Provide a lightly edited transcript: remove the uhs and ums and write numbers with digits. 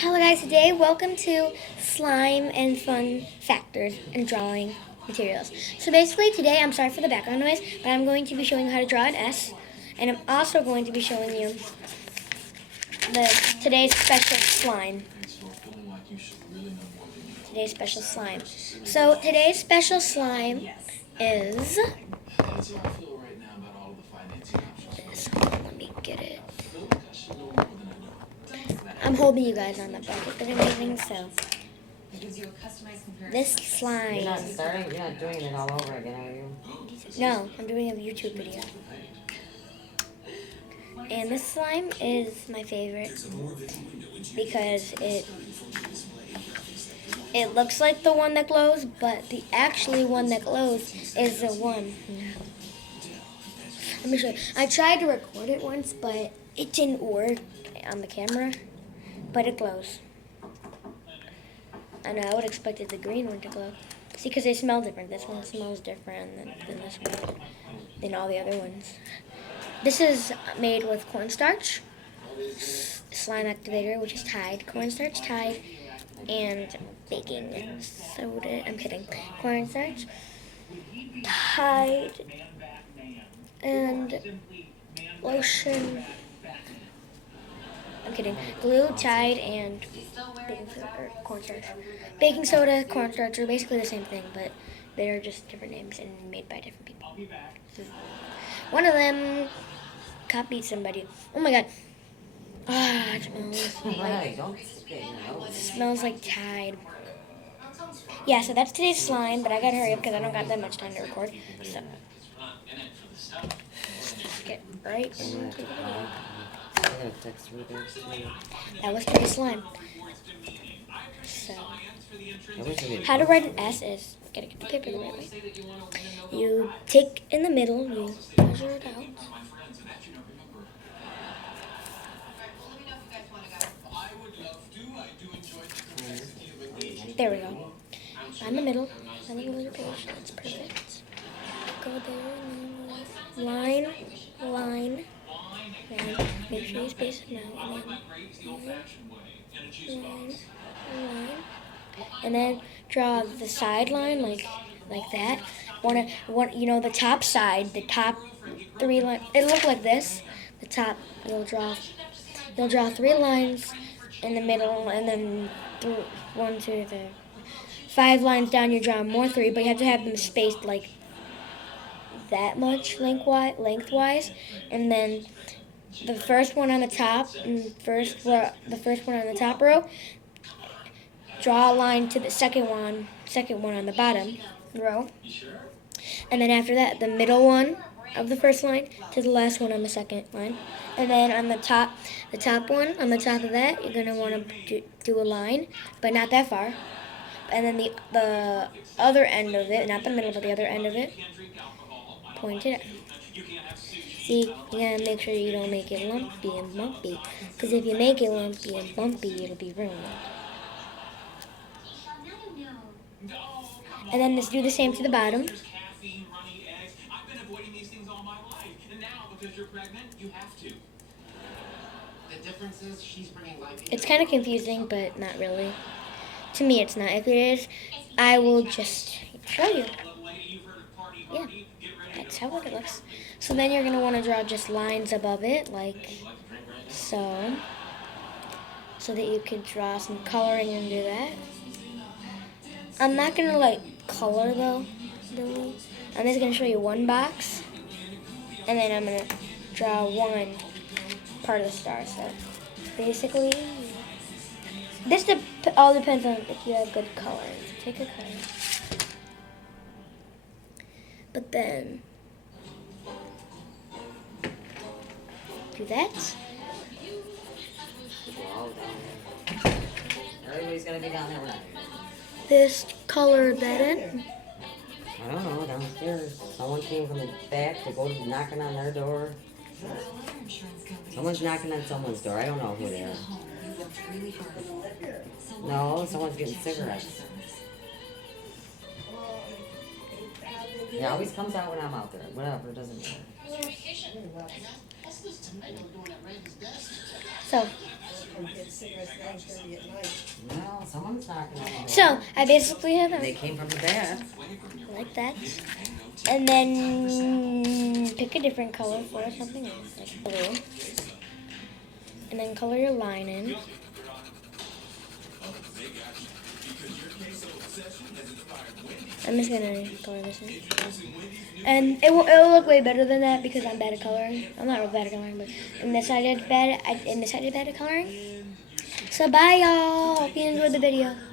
Hello guys, today welcome to slime and fun factors and drawing materials. So basically today, I'm sorry for the background noise, but I'm going to be showing you how to draw an S, and I'm also going to be showing you today's special slime. Today's special slime. So today's special slime is this. Let me get it. I'm holding you guys on the bucket that I'm using, so this slime. You're not doing it all over again, are you? No, I'm doing a YouTube video. And this slime is my favorite because it looks like the one that glows, but the actually one that glows is the one. Let me show you. I tried to record it once, but it didn't work on the camera, but it glows. I know, I would have expected the green one to glow. See, because they smell different. This one smells different than this one, than all the other ones. This is made with cornstarch, slime activator, which is Tide, cornstarch, Tide, and baking soda. I'm kidding. Cornstarch, Tide, and lotion. I'm kidding. Glue, Tide, and baking soda, or cornstarch. Baking soda, cornstarch are basically the same thing, but they're just different names and made by different people. So, one of them copied somebody. Oh my god. Ah, it smells like Tide. Yeah, so that's today's slime, but I gotta hurry up because I don't got that much time to record. So, let's just get right into the video. That was today's slime. So, how to write an S is, gotta get the paper the right way. You take in the middle, you measure it out. There we go. On the middle, on the middle of the page, that's perfect. Go there, line, line. Make sure you space it out, line, and then draw the side line like that. You know, the top side, the top three lines. It look like this. The top, you'll draw 3 lines in the middle, and then 1, 2, 3, 5 lines down. You draw more 3, but you have to have them spaced like that much lengthwise, and then the first one on the top, the first one on the top row, draw a line to the second one on the bottom row, and then after that, the middle one of the first line to the last one on the second line, and then on the top one on the top of that, you're gonna want to do a line, but not that far, and then the other end of it, not the middle, but the other end of it, point it at. See, you gotta make sure you don't make it lumpy and bumpy, because if you make it lumpy and bumpy, it'll be ruined. And then let's do the same to the bottom. It's kind of confusing, but not really. To me, it's not. If it is, I will just show you. Yeah, that's how it looks. So then you're going to want to draw just lines above it, like so that you can draw some coloring and do that. I'm not going to color though, really. I'm just going to show you one box, and then I'm going to draw one part of the star. So basically, this all depends on if you have good colors. Take a color. But then do that. Everybody's gonna be down there. This color that in. I don't know, downstairs. Someone came from the back to go knocking on their door. Someone's knocking on someone's door. I don't know who they are. No, someone's getting cigarettes. It always comes out when I'm out there. Whatever, it doesn't matter. So, Well, someone's knocking on the door. so I basically have They them came from the back. like that, and then pick a different color for something else, like blue, and then color your line in. I'm just gonna color this in. And it'll look way better than that because I'm bad at coloring. I'm not real bad at coloring, but in this I did bad at coloring. So bye y'all. Hope you enjoyed the video.